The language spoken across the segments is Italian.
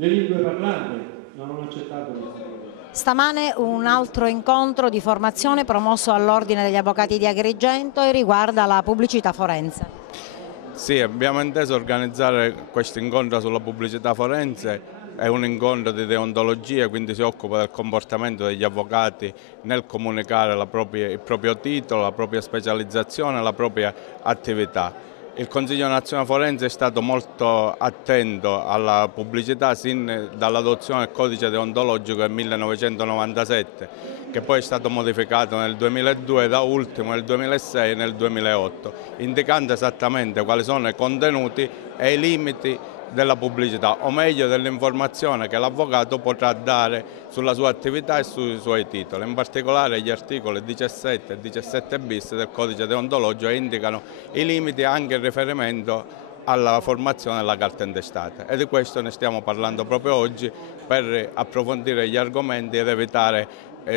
le lingue parlate non hanno accettato questa cosa. Stamane un altro incontro di formazione promosso all'Ordine degli Avvocati di Agrigento e riguarda la pubblicità forense. Sì, abbiamo inteso organizzare questo incontro sulla pubblicità forense. È un incontro di deontologia, quindi si occupa del comportamento degli avvocati nel comunicare il proprio titolo, la propria specializzazione, la propria attività. Il Consiglio Nazionale Forense è stato molto attento alla pubblicità sin dall'adozione del codice deontologico del 1997, che poi è stato modificato nel 2002, da ultimo nel 2006 e nel 2008, indicando esattamente quali sono i contenuti e i limiti della pubblicità, o meglio dell'informazione che l'avvocato potrà dare sulla sua attività e sui suoi titoli. In particolare gli articoli 17 e 17 bis del codice deontologico indicano i limiti anche in riferimento alla formazione della carta intestata, e di questo ne stiamo parlando proprio oggi per approfondire gli argomenti ed evitare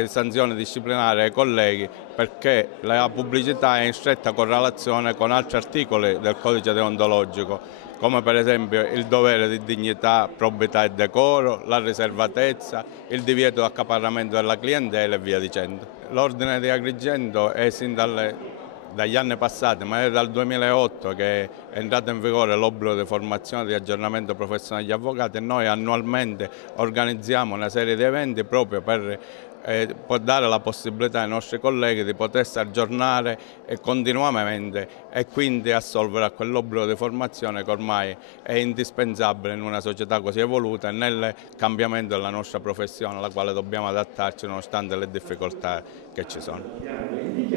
sanzioni disciplinari ai colleghi, perché la pubblicità è in stretta correlazione con altri articoli del codice deontologico, come per esempio il dovere di dignità, probità e decoro, la riservatezza, il divieto di accaparramento della clientela e via dicendo. L'Ordine di Agrigento è sin dagli anni passati, ma è dal 2008 che è entrato in vigore l'obbligo di formazione e di aggiornamento professionale degli avvocati, e noi annualmente organizziamo una serie di eventi proprio per dare la possibilità ai nostri colleghi di potersi aggiornare continuamente e quindi assolvere a quell'obbligo di formazione che ormai è indispensabile in una società così evoluta e nel cambiamento della nostra professione, alla quale dobbiamo adattarci nonostante le difficoltà che ci sono.